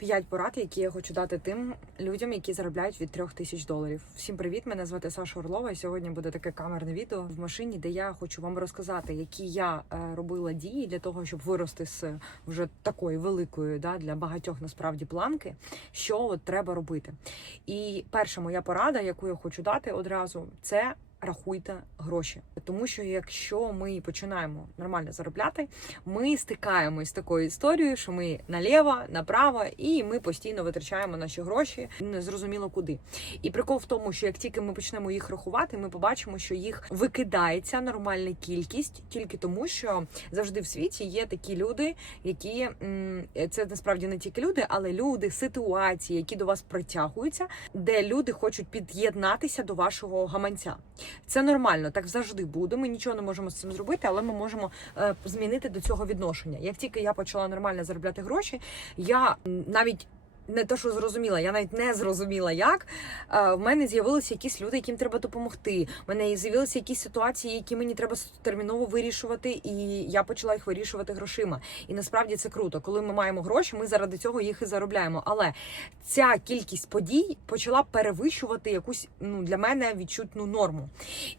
П'ять порад, які я хочу дати тим людям, які заробляють від трьох тисяч доларів. Всім привіт! Мене звати Саша Орлова. І сьогодні буде таке камерне відео в машині, де я хочу вам розказати, які я е, робила дії для того, щоб вирости з вже такої великої, да для багатьох насправді планки, що от треба робити. І перша моя порада, яку я хочу дати одразу, це. Рахуйте гроші, тому що якщо ми починаємо нормально заробляти, ми стикаємось з такою історією, що ми наліво, направо, і ми постійно витрачаємо наші гроші незрозуміло куди. І прикол в тому, що як тільки ми почнемо їх рахувати, ми побачимо, що їх викидається нормальна кількість, тільки тому, що завжди в світі є такі люди, які це насправді не тільки люди, але люди, ситуації, які до вас притягуються, де люди хочуть під'єднатися до вашого гаманця. Це нормально, так завжди буде. Ми нічого не можемо з цим зробити, але ми можемо е, змінити до цього відношення. Як тільки я почала нормально заробляти гроші, я навіть. Не те, що зрозуміла, я навіть не зрозуміла, як Е, в мене з'явилися якісь люди, яким треба допомогти. В мене з'явилися якісь ситуації, які мені треба терміново вирішувати, і я почала їх вирішувати грошима. І насправді це круто. Коли ми маємо гроші, ми заради цього їх і заробляємо. Але ця кількість подій почала перевищувати якусь ну для мене відчутну норму.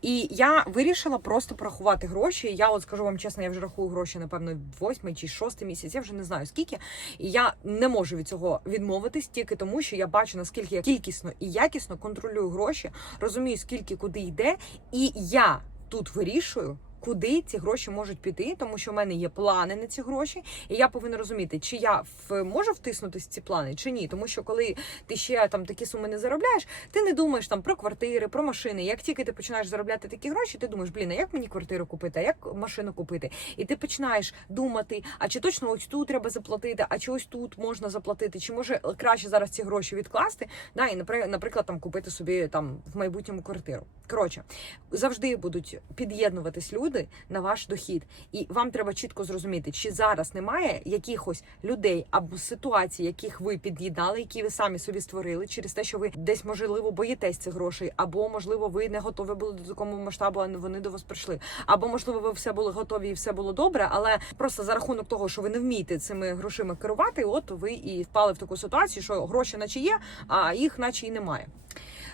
І я вирішила просто порахувати гроші. Я от скажу вам чесно, я вже рахую гроші, напевно, восьмий чи шостий місяць. Я вже не знаю скільки. І я не можу від цього відмовитись тільки тому, що я бачу наскільки я кількісно і якісно контролюю гроші, розумію, скільки куди йде, і я тут вирішую. Куди ці гроші можуть піти, тому що в мене є плани на ці гроші, і я повинна розуміти, чи я в можу втиснутися в ці плани, чи ні. Тому що коли ти ще там такі суми не заробляєш, ти не думаєш там про квартири, про машини. Як тільки ти починаєш заробляти такі гроші, ти думаєш, блін, а як мені квартиру купити, а як машину купити? І ти починаєш думати, а чи точно ось тут треба заплатити, а чи ось тут можна заплатити, чи може краще зараз ці гроші відкласти, да, і напри- наприклад, там купити собі там в майбутньому квартиру. Коротше, завжди будуть під'єднуватись люди на ваш дохід, і вам треба чітко зрозуміти, чи зараз немає якихось людей або ситуацій, яких ви під'їдали, які ви самі собі створили, через те, що ви десь можливо боїтесь цих грошей, або можливо ви не готові були до такого масштабу, а вони до вас прийшли. Або можливо, ви все були готові і все було добре, але просто за рахунок того, що ви не вмієте цими грошима керувати, от ви і впали в таку ситуацію, що гроші, наче є, а їх, наче і немає.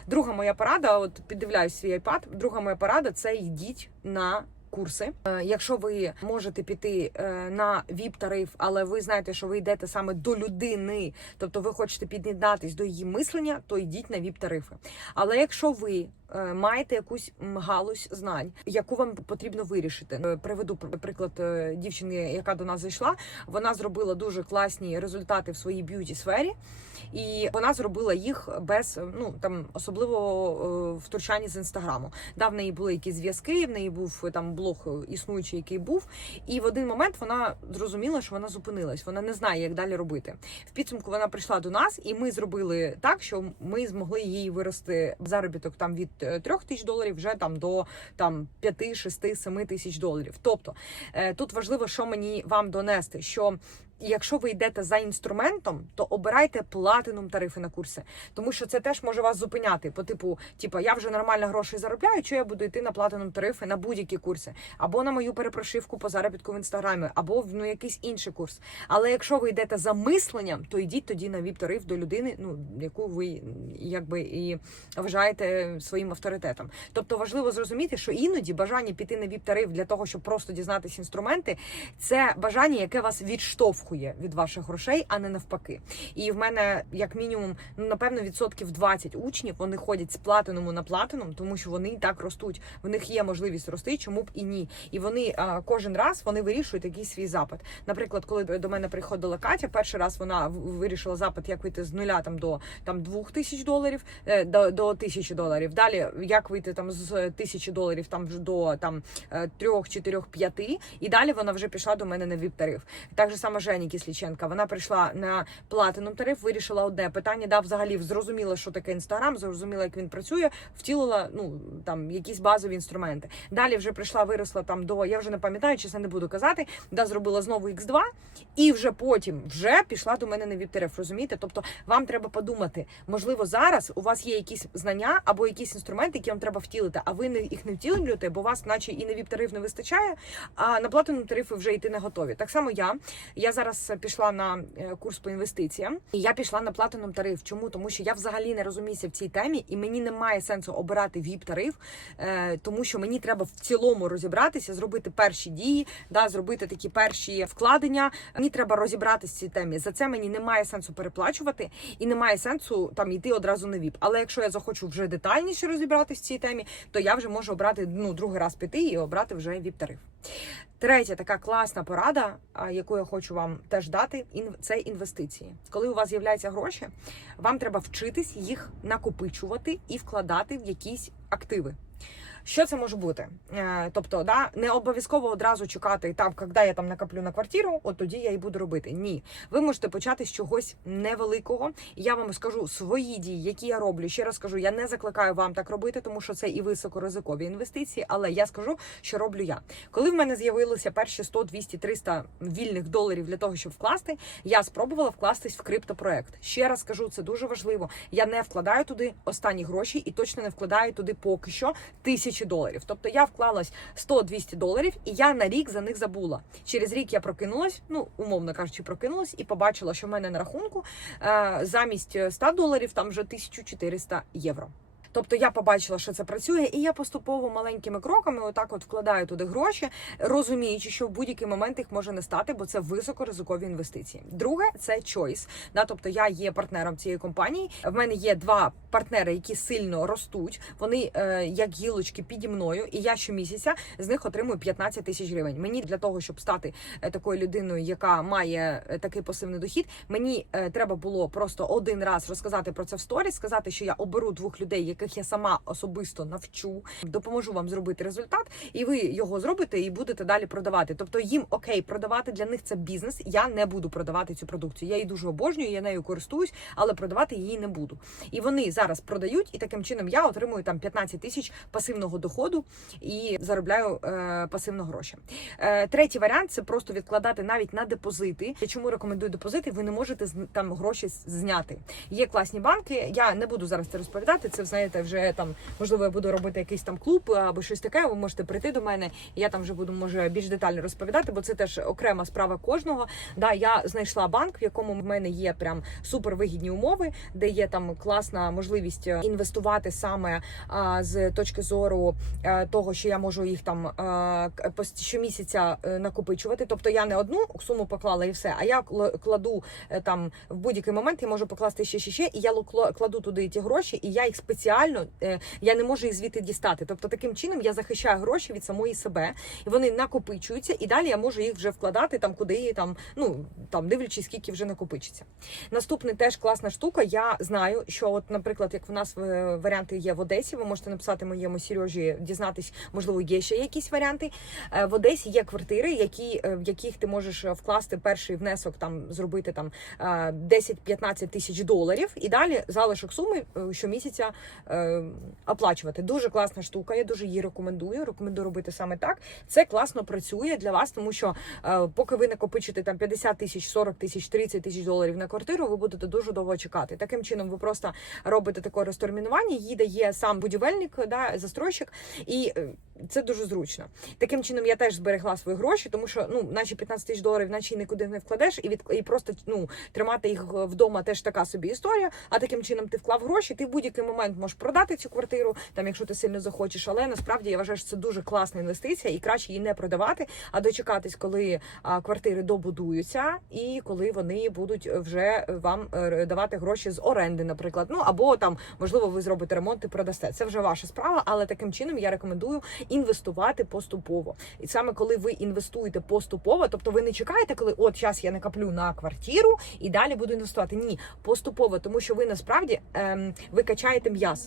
Друга моя порада, от піддивляюсь свій iPad, Друга моя порада це йдіть на. Курси, Е, якщо ви можете піти е, на vip тариф, але ви знаєте, що ви йдете саме до людини, тобто ви хочете під'єднатись до її мислення, то йдіть на vip тарифи. Але якщо ви маєте якусь галузь знань, яку вам потрібно вирішити, Е, приведу пр- приклад е, дівчини, яка до нас зайшла. Вона зробила дуже класні результати в своїй б'юті сфері, і вона зробила їх без ну там особливого е, втручання з інстаграму. Да, в неї були якісь зв'язки, в неї був е, там блог е, існуючий, який був. І в один момент вона зрозуміла, що вона зупинилась. Вона не знає, як далі робити. В підсумку вона прийшла до нас, і ми зробили так, що ми змогли їй вирости заробіток там від е, трьох тисяч доларів вже там до там 5, 6, 7 тисяч доларів. Тобто е, тут важливо, що мені вам донести, що. Якщо ви йдете за інструментом, то обирайте платинум тарифи на курси, тому що це теж може вас зупиняти. По типу, типу, я вже нормально гроші заробляю, що я буду йти на платинум тарифи на будь-які курси, або на мою перепрошивку по заробітку в інстаграмі, або в ну якийсь інший курс. Але якщо ви йдете за мисленням, то йдіть тоді на віп тариф до людини, ну яку ви якби і вважаєте своїм авторитетом. Тобто важливо зрозуміти, що іноді бажання піти на віп тариф для того, щоб просто дізнатися інструменти, це бажання, яке вас відштовхує від ваших грошей, а не навпаки. І в мене, як мінімум, ну напевно, відсотків 20 учнів вони ходять з платинуму на платинум, тому що вони і так ростуть. В них є можливість рости, чому б і ні. І вони а, кожен раз вони вирішують якийсь свій запит. Наприклад, коли до мене приходила Катя, перший раз вона вирішила запит, як вийти з нуля там до там двох тисяч доларів, е, до, до тисячі доларів. Далі як вийти там з тисячі доларів там вже до там е, трьох, чотирьох, п'яти. І далі вона вже пішла до мене на віп тариф. Так же саме Жені Кисліченка. Вона прийшла на платинум тариф, вирішила одне питання. Да, взагалі зрозуміла, що таке інстаграм, зрозуміла, як він працює, втілила ну там якісь базові інструменти. Далі вже прийшла, виросла там до я вже не пам'ятаю, чесно не буду казати. Да, зробила знову X2, і вже потім вже пішла до мене на віп тариф. Розумієте? Тобто вам треба подумати, можливо, зараз у вас є якісь знання або якісь інструменти, які вам треба втілити, а ви не їх не втілюєте, бо вас, наче і на віп тариф не вистачає, а на платинум тарифи вже йти не готові. Так само я. Я зараз. Зараз пішла на е, курс по інвестиціям, і я пішла на платином тариф. Чому? Тому що я взагалі не розуміюся в цій темі, і мені немає сенсу обирати vip тариф, е, тому що мені треба в цілому розібратися, зробити перші дії, да, зробити такі перші вкладення. Мені треба розібратися в цій темі. За це мені немає сенсу переплачувати і немає сенсу там йти одразу на VIP. Але якщо я захочу вже детальніше розібратися в цій темі, то я вже можу обрати ну другий раз піти і обрати вже VIP тариф. Третя така класна порада, яку я хочу вам теж дати, це інвестиції. Коли у вас з'являються гроші, вам треба вчитись їх накопичувати і вкладати в якісь активи. Що це може бути? Е, Тобто, да, не обов'язково одразу чекати там, коли я там накоплю на квартиру, от тоді я і буду робити. Ні, ви можете почати з чогось невеликого. Я вам скажу свої дії, які я роблю. Ще раз скажу, я не закликаю вам так робити, тому що це і високоризикові інвестиції. Але я скажу, що роблю я. Коли в мене з'явилися перші 100, 200, 300 вільних доларів для того, щоб вкласти, я спробувала вкластись в криптопроект. Ще раз скажу, це дуже важливо. Я не вкладаю туди останні гроші і точно не вкладаю туди поки що тисячі доларів. Тобто я вклалась 100-200 доларів, і я на рік за них забула. Через рік я прокинулась, ну умовно кажучи, прокинулась і побачила, що в мене на рахунку е, замість 100 доларів там вже 1400 євро. Тобто я побачила, що це працює, і я поступово маленькими кроками отак от вкладаю туди гроші, розуміючи, що в будь-який момент їх може не стати, бо це високоризикові інвестиції. Друге це choice. Да, тобто я є партнером цієї компанії. В мене є два партнери, які сильно ростуть. Вони е, як гілочки піді мною, і я щомісяця з них отримую 15 тисяч гривень. Мені для того, щоб стати е, такою людиною, яка має е, такий пасивний дохід, мені е, треба було просто один раз розказати про це в сторіс, сказати, що я оберу двох людей, яких я сама особисто навчу, допоможу вам зробити результат, і ви його зробите і будете далі продавати. Тобто їм окей, продавати для них це бізнес. Я не буду продавати цю продукцію. Я її дуже обожнюю, я нею користуюсь, але продавати її не буду. І вони зараз продають, і таким чином я отримую там 15 тисяч пасивного доходу і заробляю е, пасивно гроші. Е, третій варіант це просто відкладати навіть на депозити. Я чому рекомендую депозити? Ви не можете там гроші зняти. Є класні банки. Я не буду зараз це розповідати. Це знаєте, вже там можливо я буду робити якийсь там клуб або щось таке. Ви можете прийти до мене. і Я там вже буду може більш детально розповідати, бо це теж окрема справа кожного. Да, я знайшла банк, в якому в мене є прям супер вигідні умови, де є там класна можливість е, інвестувати саме а, з точки зору е, того, що я можу їх там е, к- пос- щомісяця е, накопичувати. Тобто я не одну суму поклала і все, а я кла- кладу е, там в будь-який момент, я можу покласти ще ще ще, і я кладу туди ті гроші, і я їх спеціально е, я не можу їх звідти дістати. Тобто таким чином я захищаю гроші від самої себе, і вони накопичуються, і далі я можу їх вже вкладати там, куди там, ну там дивлячись, скільки вже накопичиться. Наступний теж класна штука. Я знаю, що, от, наприклад, як в нас е, варіанти є в Одесі, ви можете написати моєму Сережі, дізнатись, можливо, є ще якісь варіанти. Е, В Одесі є квартири, які, в яких ти можеш вкласти перший внесок, там зробити там е, 10-15 тисяч доларів, і далі залишок суми щомісяця оплачувати. Дуже класна штука. Я дуже її рекомендую. Рекомендую робити саме так. Це класно працює для вас, тому що е, поки ви накопичите там 50 тисяч, 40 тисяч, 30 тисяч доларів на квартиру, ви будете дуже довго чекати. Таким чином, ви просто робите таке розтермінування, її дає сам будівельник, да, застройщик, і е, це дуже зручно. Таким чином я теж зберегла свої гроші, тому що ну, наче 15 тисяч доларів, наче нікуди не вкладеш, і від і просто ну тримати їх вдома теж така собі історія. А таким чином ти вклав гроші, ти в будь-який момент можеш продати цю квартиру, там якщо ти сильно захочеш. Але насправді я вважаю, що це дуже класна інвестиція, і краще її не продавати, а дочекатись, коли квартири добудуються, і коли вони будуть вже вам е, давати гроші з оренди, наприклад. Ну або там можливо ви зробите ремонт і продасте. Це вже ваша справа, але таким чином я рекомендую інвестувати поступово. І саме коли ви інвестуєте поступово, тобто ви не чекаєте, коли от час я накоплю на квартиру і далі буду інвестувати. Ні, поступово, тому що ви насправді ем, ви качаєте м'яз.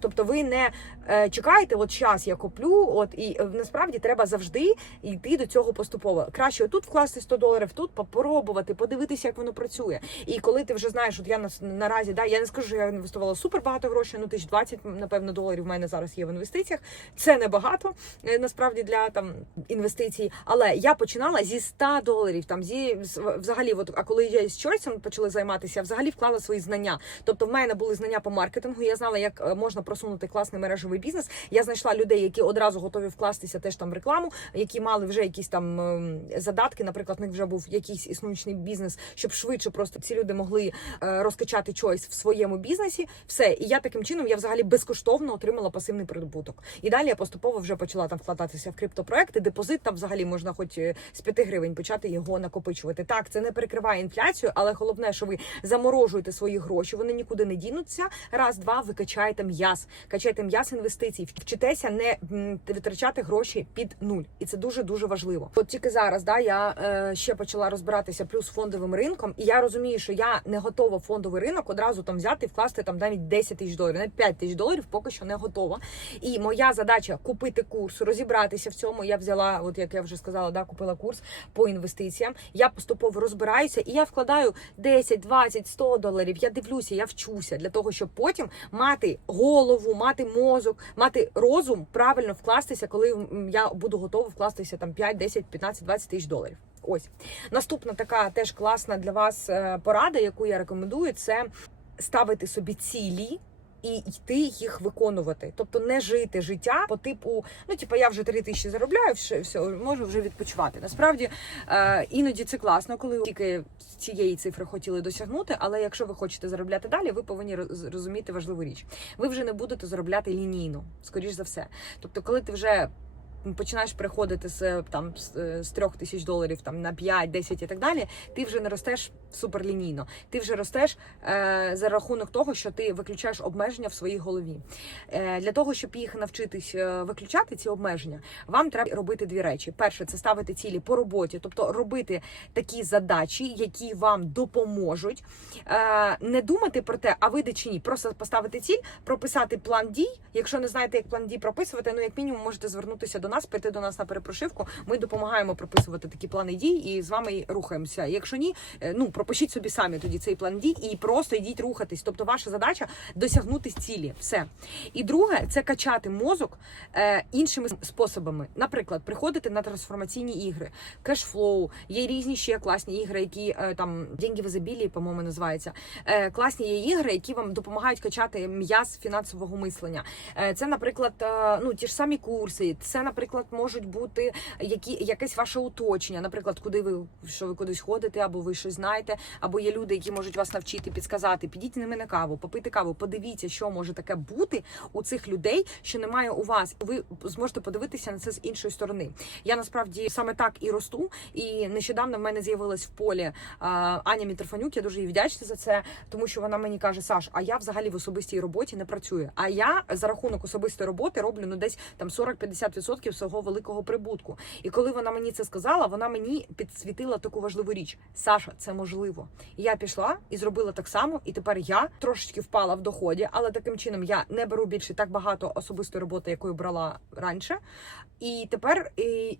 Тобто ви не е, чекаєте, от час я куплю, от і е, насправді треба завжди йти до цього поступово. Краще тут вкласти 100 доларів, тут попробувати, подивитися, як воно працює. І коли ти вже знаєш, от я на, наразі да, я не скажу, що я інвестувала супер багато грошей, ну тисяч 20, напевно, доларів в мене зараз є в інвестиціях. Це небагато е, насправді для там інвестицій. Але я починала зі 100 доларів. Там зі взагалі, от а коли я з Чойсом почали займатися, я взагалі вклала свої знання. Тобто, в мене були знання по маркетингу. Я знала, як е, можна просунути класний мережевий бізнес. Я знайшла людей, які одразу готові вкластися теж там в рекламу, які мали вже якісь там ем, задатки. Наприклад, в них вже був якийсь існуючий бізнес, щоб швидше просто ці люди могли е, розкачати чойс в своєму бізнесі. Все, і я таким чином я взагалі безкоштовно отримала пасивний прибуток. І далі я поступово вже почала там вкладатися в криптопроекти. Депозит там взагалі можна, хоч е, з 5 гривень, почати його накопичувати. Так, це не перекриває інфляцію, але головне, що ви заморожуєте свої гроші, вони нікуди не дінуться. Раз, два, ви качаєте м'яз, качаєте м'яз інвестицій, вчитеся не витрачати гроші під нуль, і це дуже дуже важливо. От тільки зараз, да, я е, ще почала розбиратися плюс фондовим ринком, і я розумію, що я не готова фондовий ринок одразу там взяти і вкласти там навіть 10 тисяч доларів, навіть 5 тисяч доларів поки що не готова. І моя задача купити курс, розібратися в цьому. Я взяла, от як я вже сказала, да, купила курс по інвестиціям. Я поступово розбираюся і я вкладаю 10, 20, 100 доларів. Я дивлюся, я вчуся для того, щоб потім мати голову, мати мозок, мати розум, правильно вкластися, коли я буду готова вкластися там 5, 10, 15, 20 тисяч доларів. Ось наступна така теж класна для вас е, порада, яку я рекомендую, це ставити собі цілі. І йти їх виконувати, тобто не жити життя по типу, ну типу, я вже три тисячі заробляю, все, все можу вже відпочивати. Насправді е, іноді це класно, коли тільки цієї цифри хотіли досягнути. Але якщо ви хочете заробляти далі, ви повинні розуміти важливу річ. Ви вже не будете заробляти лінійно, скоріш за все. Тобто, коли ти вже починаєш приходити з там з, е, трьох тисяч доларів там на 5, 10 і так далі, ти вже не ростеш суперлінійно. Ти вже ростеш е, за рахунок того, що ти виключаєш обмеження в своїй голові. Е, для того, щоб їх навчитись е, виключати, ці обмеження, вам треба робити дві речі: перше це ставити цілі по роботі, тобто робити такі задачі, які вам допоможуть. Е, не думати про те, а вийде чи ні, просто поставити ціль, прописати план дій. Якщо не знаєте, як план дій прописувати, ну як мінімум можете звернутися до нас, прийти до нас на перепрошивку. Ми допомагаємо прописувати такі плани дій і з вами рухаємося. Якщо ні, е, ну пропишіть собі самі тоді цей план дій і просто йдіть рухатись. Тобто, ваша задача досягнути цілі. Все. І друге, це качати мозок е, іншими способами. Наприклад, приходити на трансформаційні ігри, кешфлоу, є різні ще класні ігри, які е, там «Деньги в ізобілії», по-моєму, називається. Е, класні є ігри, які вам допомагають качати м'яз фінансового мислення. Е, це, наприклад, е, ну ті ж самі курси. Це, наприклад, можуть бути які якесь ваше оточення, наприклад, куди ви що ви кудись ходите, або ви щось знаєте, або є люди, які можуть вас навчити, підсказати. Підіть ними на каву, попийте каву, подивіться, що може таке бути у цих людей, що немає у вас. Ви зможете подивитися на це з іншої сторони. Я насправді саме так і росту. І нещодавно в мене з'явилась в полі Аня Мітрофанюк. Я дуже їй вдячна за це, тому що вона мені каже: Саш, а я взагалі в особистій роботі не працюю. А я за рахунок особистої роботи роблю ну десь там 40-50% свого великого прибутку. І коли вона мені це сказала, вона мені підсвітила таку важливу річ: Саша, це можливо. І я пішла і зробила так само. І тепер я трошечки впала в доході, але таким чином я не беру більше так багато особистої роботи, якою брала раніше. І тепер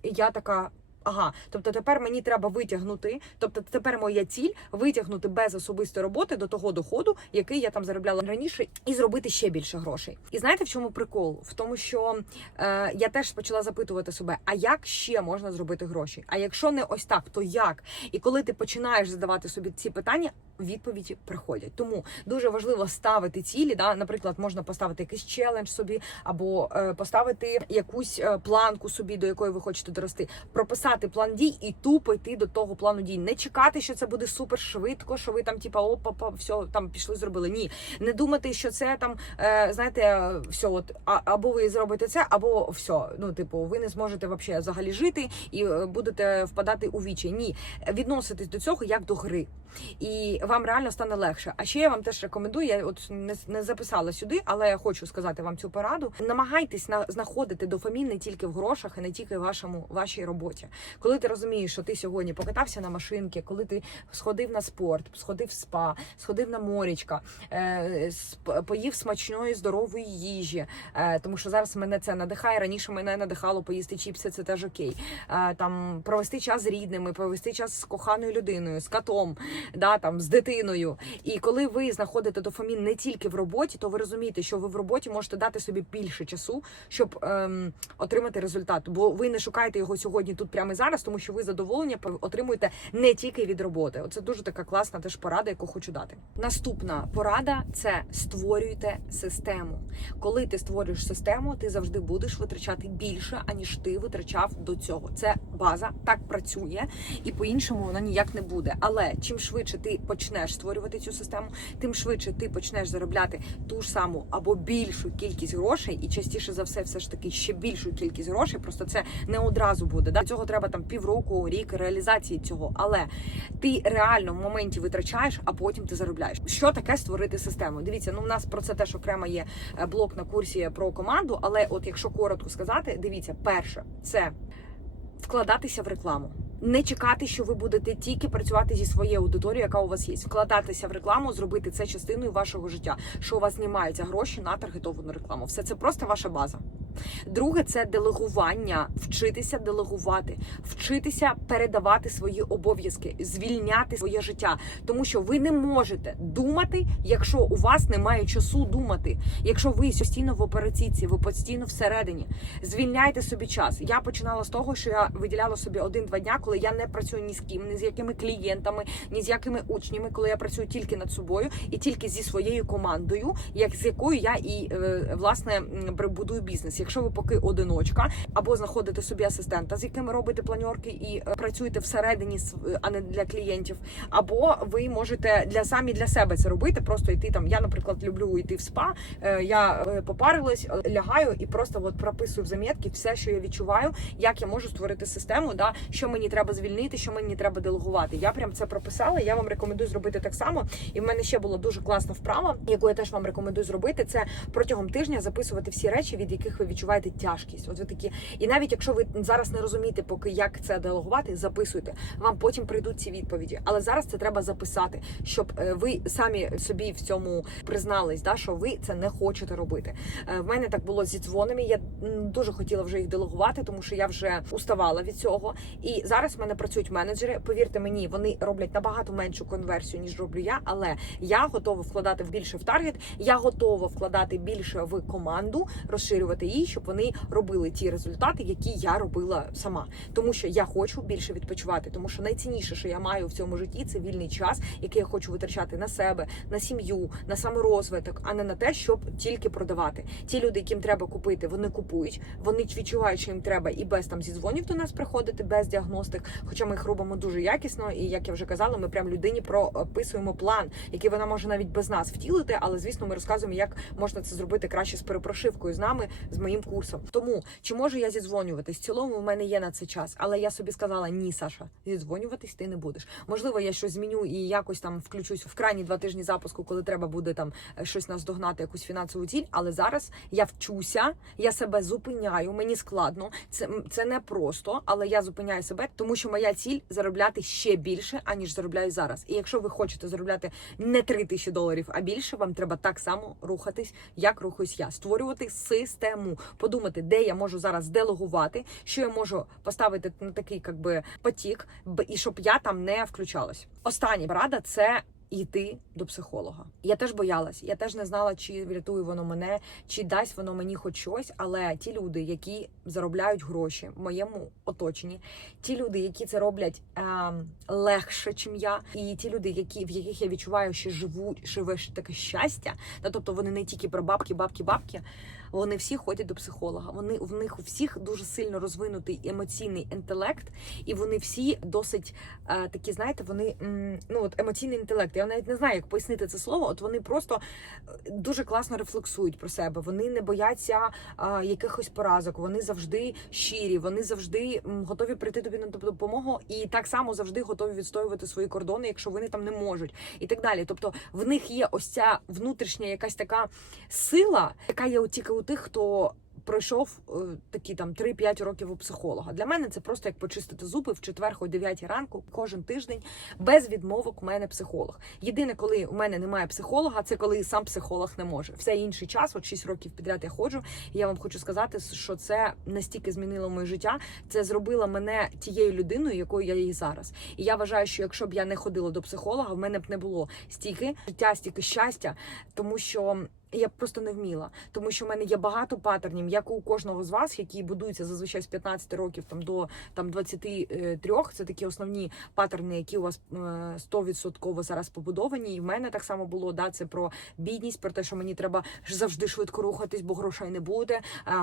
я така. Ага, тобто тепер мені треба витягнути. Тобто тепер моя ціль витягнути без особистої роботи до того доходу, який я там заробляла раніше, і зробити ще більше грошей. І знаєте, в чому прикол? В тому, що е, я теж почала запитувати себе: а як ще можна зробити гроші? А якщо не ось так, то як? І коли ти починаєш задавати собі ці питання, відповіді приходять. Тому дуже важливо ставити цілі. Да? Наприклад, можна поставити якийсь челендж собі, або е, поставити якусь е, планку собі, до якої ви хочете дорости, прописати план дій і тупо йти до того плану дій. Не чекати, що це буде супер швидко, що ви там, типа, опа, все там пішли, зробили. Ні, не думати, що це там, е, знаєте, все, от а, або ви зробите це, або все. Ну, типу, ви не зможете вообще взагалі жити і е, будете впадати у вічі. Ні, відноситись до цього як до гри. І вам реально стане легше. А ще я вам теж рекомендую. Я от не, не записала сюди, але я хочу сказати вам цю пораду. Намагайтесь на знаходити дофамін не тільки в грошах і не тільки в вашому вашій роботі. Коли ти розумієш, що ти сьогодні покатався на машинки, коли ти сходив на спорт, сходив в спа, сходив на морічка, е, поїв смачної здорової їжі. Е, тому що зараз мене це надихає. Раніше мене надихало поїсти чіпси, це теж окей. Е, там провести час з рідними, провести час з коханою людиною, з котом, да, там, з дитиною. І коли ви знаходите дофамін не тільки в роботі, то ви розумієте, що ви в роботі можете дати собі більше часу, щоб ем, отримати результат. Бо ви не шукаєте його сьогодні тут прямо зараз, тому що ви задоволення отримуєте не тільки від роботи. Оце дуже така класна теж порада, яку хочу дати. Наступна порада це створюйте систему. Коли ти створюєш систему, ти завжди будеш витрачати більше, аніж ти витрачав до цього. Це база, так працює, і по-іншому воно ніяк не буде. Але чим швидше ти почнеш створювати цю систему, тим швидше ти почнеш заробляти ту ж саму або більшу кількість грошей, і частіше за все, все ж таки ще більшу кількість грошей. Просто це не одразу буде. Да? Цього треба там півроку, рік реалізації цього. Але ти реально в моменті витрачаєш, а потім ти заробляєш. Що таке створити систему? Дивіться, ну в нас про це теж окремо є е, блок на курсі про команду. Але от якщо коротко сказати, дивіться, перше це вкладатися в рекламу. Не чекати, що ви будете тільки працювати зі своєю аудиторією, яка у вас є. Вкладатися в рекламу, зробити це частиною вашого життя. Що у вас знімаються гроші на таргетовану рекламу. Все це просто ваша база. Друге це делегування, вчитися делегувати, вчитися передавати свої обов'язки, звільняти своє життя, тому що ви не можете думати, якщо у вас немає часу думати. Якщо ви постійно в операційці, ви постійно всередині, звільняйте собі час. Я починала з того, що я виділяла собі один-два дня, коли я не працюю ні з ким, ні з якими клієнтами, ні з якими учнями, коли я працюю тільки над собою і тільки зі своєю командою, як з якою я і е, власне м, будую бізнес. Якщо ви поки одиночка, або знаходите собі асистента, з яким робите планьорки і е, працюєте всередині, с- а не для клієнтів, або ви можете для самі для себе це робити, просто йти там. Я, наприклад, люблю йти в спа. е, Я е, попарилась, е, лягаю і просто от прописую в замітки все, що я відчуваю, як я можу створити систему, да що мені треба звільнити, що мені треба делегувати. Я прям це прописала. Я вам рекомендую зробити так само. І в мене ще була дуже класна вправа, яку я теж вам рекомендую зробити. Це протягом тижня записувати всі речі, від яких ви відчуваєте тяжкість. От ви такі, і навіть якщо ви зараз не розумієте, поки як це делегувати, записуйте. Вам потім прийдуть ці відповіді. Але зараз це треба записати, щоб е, ви самі собі в цьому признались, да що ви це не хочете робити. Е, В мене так було зі дзвонами. Я дуже хотіла вже їх делегувати, тому що я вже уставала від цього. І зараз в мене працюють менеджери. Повірте мені, вони роблять набагато меншу конверсію, ніж роблю я. Але я готова вкладати більше в таргет. Я готова вкладати більше в команду, розширювати її, щоб вони робили ті результати, які я робила сама. Тому що я хочу більше відпочивати. Тому що найцінніше, що я маю в цьому житті, це вільний час, який я хочу витрачати на себе, на сім'ю, на саморозвиток, а не на те, щоб тільки продавати. Ті люди, яким треба купити, вони купують. Вони відчувають, що їм треба і без там зі дзвонів до нас приходити, без діагностик. Хоча ми їх робимо дуже якісно, і як я вже казала, ми прям людині прописуємо план, який вона може навіть без нас втілити. Але звісно, ми розказуємо, як можна це зробити краще з перепрошивкою з нами, з моїм курсом. Тому чи можу я зідзвонюватись? В цілому в мене є на це час, але я собі сказала: ні, Саша, зідзвонюватись ти не будеш. Можливо, я щось зміню і якось там включусь в крайні два тижні запуску, коли треба буде там е, щось наздогнати, якусь фінансову ціль. Але зараз я вчуся, я себе зупиняю. Мені складно. Це це не просто, але я зупиняю себе, тому що моя ціль заробляти ще більше, аніж заробляю зараз. І якщо ви хочете заробляти не 3 тисячі доларів, а більше, вам треба так само рухатись, як рухаюсь я, створювати систему, подумати, де я можу зараз делегувати, що я можу поставити на такий, як би потік, і щоб я там не включалась. Остання порада це. Йти до психолога. Я теж боялась, я теж не знала, чи врятує воно мене, чи дасть воно мені хоч щось. Але ті люди, які заробляють гроші в моєму оточенні, ті люди, які це роблять ем, легше, чим я, і ті люди, які в яких я відчуваю, що живуть, живе таке щастя, та тобто вони не тільки про бабки, бабки, бабки. Вони всі ходять до психолога. Вони в них у всіх дуже сильно розвинутий емоційний інтелект, і вони всі досить е, такі, знаєте, вони ну от емоційний інтелект. Я навіть не знаю, як пояснити це слово. От вони просто е, дуже класно рефлексують про себе. Вони не бояться е, якихось поразок. Вони завжди щирі, вони завжди готові прийти тобі на допомогу, і так само завжди готові відстоювати свої кордони, якщо вони там не можуть, і так далі. Тобто в них є ось ця внутрішня якась така сила, яка є тільки у тих, хто. Пройшов е, такі там 3-5 років у психолога. Для мене це просто як почистити зуби в четвер, о 9 ранку, кожен тиждень, без відмовок. У мене психолог. Єдине, коли у мене немає психолога, це коли сам психолог не може. Все інший час, от 6 років підряд я ходжу. І я вам хочу сказати, що це настільки змінило моє життя. Це зробило мене тією людиною, якою я є зараз. І я вважаю, що якщо б я не ходила до психолога, в мене б не було стільки життя, стільки щастя, тому що Я просто не вміла, тому що в мене є багато паттернів, як у кожного з вас, які будуються зазвичай з 15 років там до там 23. Це такі основні паттерни, які у вас е, 100% зараз побудовані. І в мене так само було. Да, це про бідність, про те, що мені треба завжди швидко рухатись, бо грошей не буде.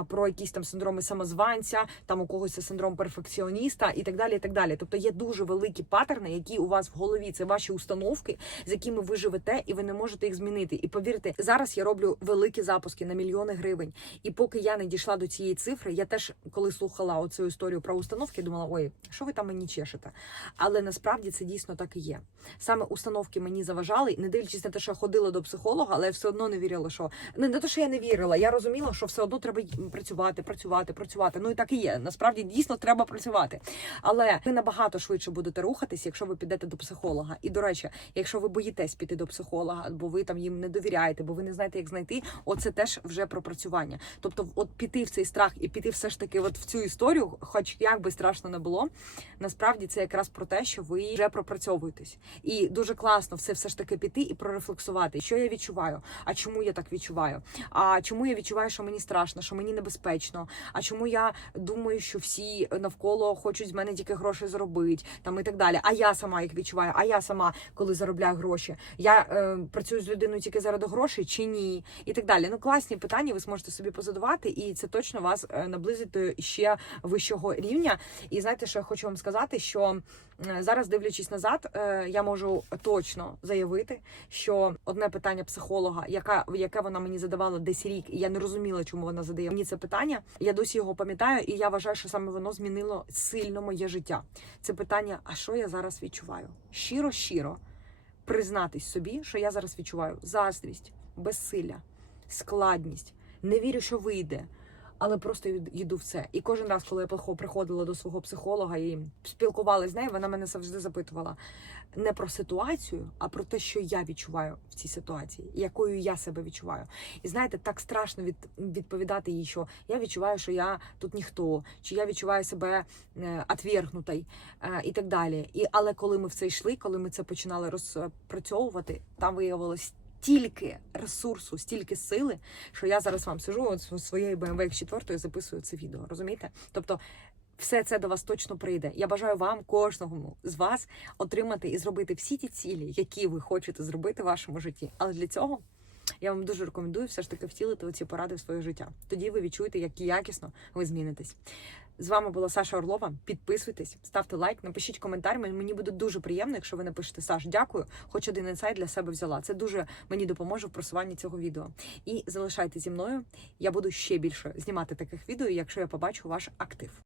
Про якісь там синдроми самозванця, там у когось це синдром перфекціоніста і так далі. І так далі. Тобто є дуже великі паттерни, які у вас в голові це ваші установки, з якими ви живете, і ви не можете їх змінити. І повірте, зараз я роблю великі запуски на мільйони гривень. І поки я не дійшла до цієї цифри, я теж коли слухала оцю історію про установки, думала, ой, що ви там мені чешете? Але насправді це дійсно так і є. Саме установки мені заважали, не дивлячись на те, що я ходила до психолога, але я все одно не вірила, що не, не те, що я не вірила. Я розуміла, що все одно треба працювати, працювати, працювати. Ну і так і є. Насправді дійсно треба працювати. Але ви набагато швидше будете рухатись, якщо ви підете до психолога. І до речі, якщо ви боїтесь піти до психолога, бо ви там їм не довіряєте, бо ви не знаєте, як знайти, оце теж вже пропрацювання. Тобто, от піти в цей страх і піти все ж таки, от в цю історію, хоч як би страшно не було, насправді це якраз про те, що ви вже пропрацьовуєтесь. І дуже класно все все ж таки піти і прорефлексувати, що я відчуваю, а чому я так відчуваю, а чому я відчуваю, що мені страшно, що мені небезпечно, а чому я думаю, що всі навколо хочуть з мене тільки гроші заробити, там і так далі. А я сама їх відчуваю, а я сама, коли заробляю гроші, я е, працюю з людиною тільки заради грошей чи ні, і так далі. Ну класні питання, ви зможете собі позадавати, і це точно вас е, наблизить до ще вищого рівня. І знаєте, що я хочу вам сказати, що зараз, дивлячись назад, е, я можу точно заявити, що одне питання психолога, яка яке вона мені задавала десь рік, і я не розуміла, чому вона задає мені це питання. Я досі його пам'ятаю, і я вважаю, що саме воно змінило сильно моє життя. Це питання: а що я зараз відчуваю? Щиро, щиро признатись собі, що я зараз відчуваю заздрість, безсилля, складність, не вірю, що вийде. Але просто йду в це. І кожен раз, коли я плохо приходила до свого психолога і спілкувалася з нею, вона мене завжди запитувала не про ситуацію, а про те, що я відчуваю в цій ситуації, якою я себе відчуваю. І знаєте, так страшно від, відповідати їй, що я відчуваю, що я тут ніхто, чи я відчуваю себе е, е, і так далі. І але коли ми в це йшли, коли ми це починали розпрацьовувати, там виявилось. Стільки ресурсу, стільки сили, що я зараз вам сижу от зі своєю BMW X4 і записую це відео. Розумієте? Тобто, все це до вас точно прийде. Я бажаю вам, кожному з вас, отримати і зробити всі ті цілі, які ви хочете зробити в вашому житті. Але для цього я вам дуже рекомендую все ж таки втілити оці поради в своє життя. Тоді ви відчуєте, як якісно ви змінитесь. З вами була Саша Орлова. Підписуйтесь, ставте лайк, напишіть коментар. Мені- буде дуже приємно, якщо ви напишете Саш, дякую. Хоч один інсайт для себе взяла. Це дуже мені допоможе в просуванні цього відео. І залишайтеся зі мною. Я буду ще більше знімати таких відео, якщо я побачу ваш актив.